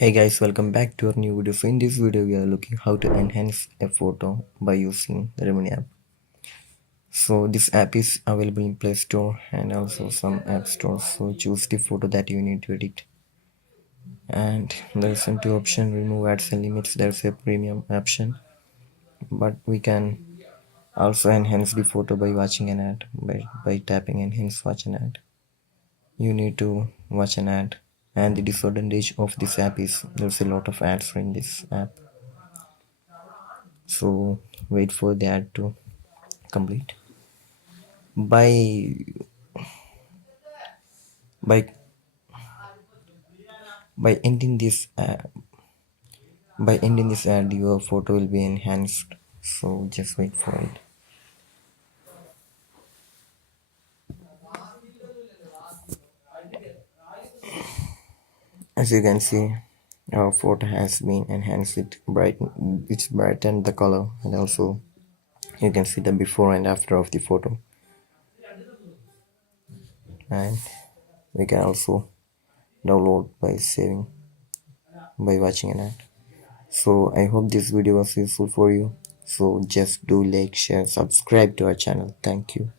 Hey guys, welcome back to our new video. So in this video we are looking how to enhance a photo by using the Remini app. So this app is available in Play Store and also some app stores. So choose the photo that you need to edit. And there's some two option, remove ads and limits. There's a premium option. But we can also enhance the photo by watching an ad by tapping enhance watch an ad. You need to watch an ad. And the disadvantage of this app is there's a lot of ads in this app. So wait for the ad to complete. By by ending this ad, your photo will be enhanced. So just wait for it. As you can see, our photo has been enhanced. It's brightened the color, and also you can see the before and after of the photo. And we can also download by watching an ad. So I hope this video was useful for you. So just do like, share, subscribe to our channel. Thank you.